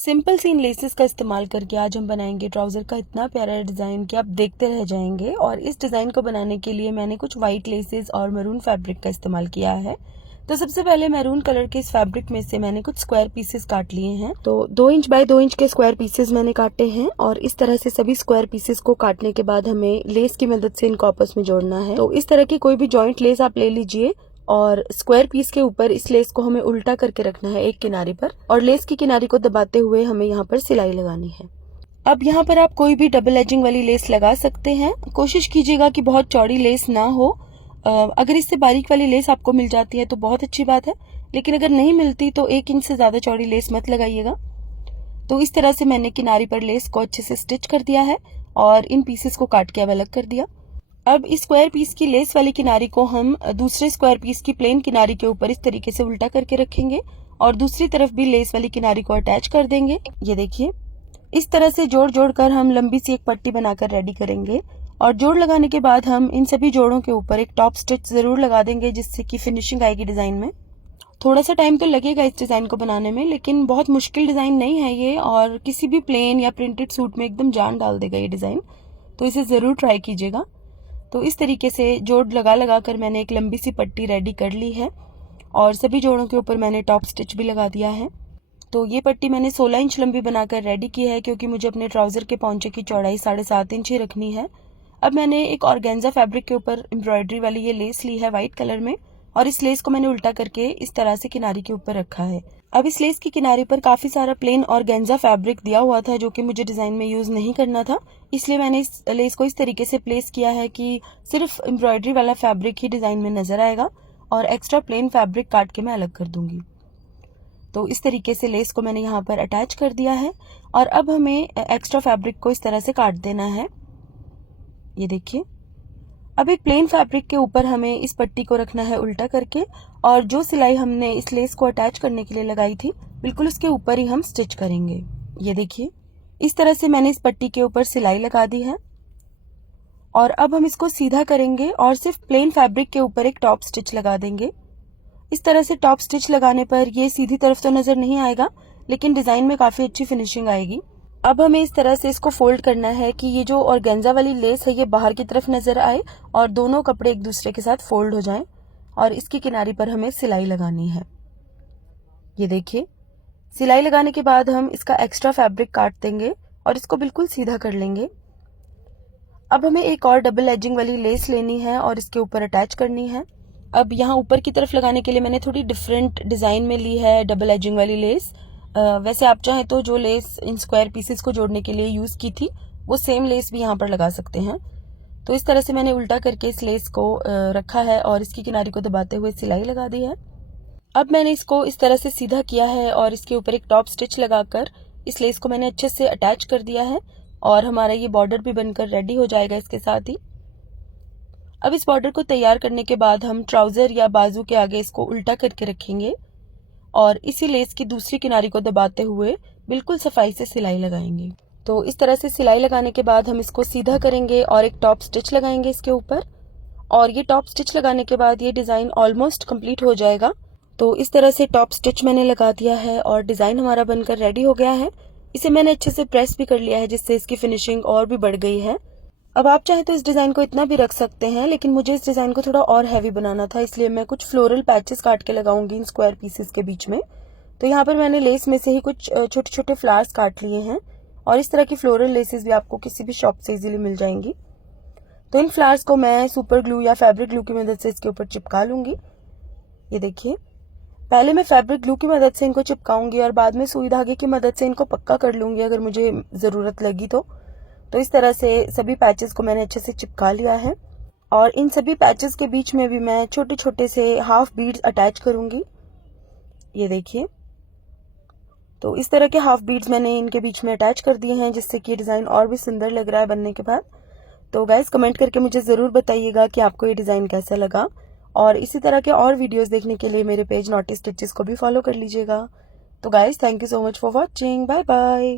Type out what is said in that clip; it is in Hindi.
सिंपल सी इन लेसेस का इस्तेमाल करके आज हम बनाएंगे ट्राउज़र का इतना प्यारा डिज़ाइन कि आप देखते रह जाएंगे। और इस डिज़ाइन को बनाने के लिए मैंने कुछ वाइट लेसेस और मैरून फैब्रिक का इस्तेमाल किया है। तो सबसे पहले मैरून कलर के इस फैब्रिक में से मैंने कुछ स्क्वायर पीसेस काट लिए हैं। तो 2 इंच बाय 2 इंच के स्क्वायर पीसेस मैंने काटे हैं और इस तरह से सभी स्क्वायर पीसेस को काटने के बाद हमें लेस की मदद से इनको आपस में जोड़ना है। तो इस तरह की कोई भी जॉइंट लेस आप ले लीजिए और स्क्वायर पीस के ऊपर इस लेस को हमें उल्टा करके रखना है एक किनारे पर, और लेस की किनारी को दबाते हुए हमें यहाँ पर सिलाई लगानी है। अब यहाँ पर आप कोई भी डबल एजिंग वाली लेस लगा सकते हैं। कोशिश कीजिएगा कि बहुत चौड़ी लेस ना हो। अगर इससे बारीक वाली लेस आपको मिल जाती है तो बहुत अच्छी बात है, लेकिन अगर नहीं मिलती तो 1 इंच से ज्यादा चौड़ी लेस मत लगाइएगा। तो इस तरह से मैंने किनारी पर लेस को अच्छे से स्टिच कर दिया है और इन पीसेस को काट के अब अलग कर दिया। अब इस स्क्वायर पीस की लेस वाली किनारी को हम दूसरे स्क्वायर पीस की प्लेन किनारी के ऊपर इस तरीके से उल्टा करके रखेंगे और दूसरी तरफ भी लेस वाली किनारी को अटैच कर देंगे। ये देखिए, इस तरह से जोड़ जोड़ कर हम लंबी सी एक पट्टी बनाकर रेडी करेंगे। और जोड़ लगाने के बाद हम इन सभी जोड़ों के ऊपर एक टॉप स्टिच जरूर लगा देंगे, जिससे कि फिनिशिंग आएगी डिजाइन में। थोड़ा सा टाइम तो लगेगा इस डिजाइन को बनाने में, लेकिन बहुत मुश्किल डिजाइन नहीं है ये, और किसी भी प्लेन या प्रिंटेड सूट में एकदम जान डाल देगा ये डिजाइन। तो इसे जरूर ट्राई कीजिएगा। तो इस तरीके से जोड़ लगा लगा कर मैंने एक लंबी सी पट्टी रेडी कर ली है और सभी जोड़ों के ऊपर मैंने टॉप स्टिच भी लगा दिया है। तो ये पट्टी मैंने 16 इंच लंबी बनाकर रेडी की है, क्योंकि मुझे अपने ट्राउजर के पौंचे की चौड़ाई 7.5 इंच ही रखनी है। अब मैंने एक ऑर्गेन्जा फैब्रिक के ऊपर एम्ब्रॉयडरी वाली ये लेस ली है व्हाइट कलर में, और इस लेस को मैंने उल्टा करके इस तरह से किनारी के ऊपर रखा है। अब इस लेस की किनारी पर काफी सारा प्लेन ऑर्गेन्जा फैब्रिक दिया हुआ था, जो कि मुझे डिजाइन में यूज नहीं करना था, इसलिए मैंने इस लेस को इस तरीके से प्लेस किया है कि सिर्फ एम्ब्रॉयडरी वाला फैब्रिक ही डिजाइन में नजर आएगा और एक्स्ट्रा प्लेन फैब्रिक काट के मैं अलग कर दूंगी। तो इस तरीके से लेस को मैंने यहाँ पर अटैच कर दिया है और अब हमें एक्स्ट्रा फैब्रिक को इस तरह से काट देना है। ये देखिए, अब एक प्लेन फैब्रिक के ऊपर हमें इस पट्टी को रखना है उल्टा करके, और जो सिलाई हमने इस लेस को अटैच करने के लिए लगाई थी बिल्कुल उसके ऊपर ही हम स्टिच करेंगे। ये देखिए, इस तरह से मैंने इस पट्टी के ऊपर सिलाई लगा दी है और अब हम इसको सीधा करेंगे और सिर्फ प्लेन फैब्रिक के ऊपर एक टॉप स्टिच लगा देंगे। इस तरह से टॉप स्टिच लगाने पर ये सीधी तरफ तो नजर नहीं आएगा, लेकिन डिजाइन में काफी अच्छी फिनिशिंग आएगी। अब हमें इस तरह से इसको फोल्ड करना है कि ये जो ऑर्गेन्जा वाली लेस है ये बाहर की तरफ नजर आए और दोनों कपड़े एक दूसरे के साथ फोल्ड हो जाएं, और इसकी किनारी पर हमें सिलाई लगानी है। ये देखिए, सिलाई लगाने के बाद हम इसका एक्स्ट्रा फैब्रिक काट देंगे और इसको बिल्कुल सीधा कर लेंगे। अब हमें एक और डबल एजिंग वाली लेस लेनी है और इसके ऊपर अटैच करनी है। अब यहाँ ऊपर की तरफ लगाने के लिए मैंने थोड़ी डिफरेंट डिजाइन में ली है डबल एजिंग वाली लेस। वैसे आप चाहें तो जो लेस इन स्क्वायर पीसेस को जोड़ने के लिए यूज की थी वो सेम लेस भी यहाँ पर लगा सकते हैं। तो इस तरह से मैंने उल्टा करके इस लेस को रखा है और इसकी किनारी को दबाते हुए सिलाई लगा दी है। अब मैंने इसको इस तरह से सीधा किया है और इसके ऊपर एक टॉप स्टिच लगाकर इस लेस को मैंने अच्छे से अटैच कर दिया है और हमारा ये बॉर्डर भी बनकर रेडी हो जाएगा इसके साथ ही। अब इस बॉर्डर को तैयार करने के बाद हम ट्राउजर या बाजू के आगे इसको उल्टा करके रखेंगे और इसी लेस की दूसरी किनारी को दबाते हुए बिल्कुल सफाई से सिलाई लगाएंगे। तो इस तरह से सिलाई लगाने के बाद हम इसको सीधा करेंगे और एक टॉप स्टिच लगाएंगे इसके ऊपर, और ये टॉप स्टिच लगाने के बाद ये डिजाइन ऑलमोस्ट कंप्लीट हो जाएगा। तो इस तरह से टॉप स्टिच मैंने लगा दिया है और डिजाइन हमारा बनकर रेडी हो गया है। इसे मैंने अच्छे से प्रेस भी कर लिया है, जिससे इसकी फिनिशिंग और भी बढ़ गई है। अब आप चाहे तो इस डिजाइन को इतना भी रख सकते हैं, लेकिन मुझे इस डिजाइन को थोड़ा और हैवी बनाना था, इसलिए मैं कुछ फ्लोरल पैचेस काट के लगाऊंगी इन स्क्वायर पीसेस के बीच में। तो यहाँ पर मैंने लेस में से ही कुछ छोटे छोटे फ्लावर्स काट लिए हैं, और इस तरह की फ्लोरल लेसेस भी आपको किसी भी शॉप से इजीली मिल जाएंगी। तो इन फ्लावर्स को मैं सुपर ग्लू या फैब्रिक ग्लू की मदद से इसके ऊपर चिपका लूंगी। ये देखिए, पहले मैं फैब्रिक ग्लू की मदद से इनको चिपकाऊंगी और बाद में सुई धागे की मदद से इनको पक्का कर लूंगी अगर मुझे जरूरत लगी तो इस तरह से सभी पैचेस को मैंने अच्छे से चिपका लिया है और इन सभी पैचेस के बीच में भी मैं छोटे छोटे से हाफ बीड्स अटैच करूंगी। ये देखिए, तो इस तरह के हाफ बीड्स मैंने इनके बीच में अटैच कर दिए हैं, जिससे कि डिजाइन और भी सुंदर लग रहा है बनने के बाद। तो गाइस, कमेंट करके मुझे जरूर बताइएगा कि आपको ये डिजाइन कैसा लगा, और इसी तरह के और वीडियोस देखने के लिए मेरे पेज नॉटी स्टिचेस को भी फॉलो कर लीजिएगा। तो guys, thank you so much for watching. Bye bye.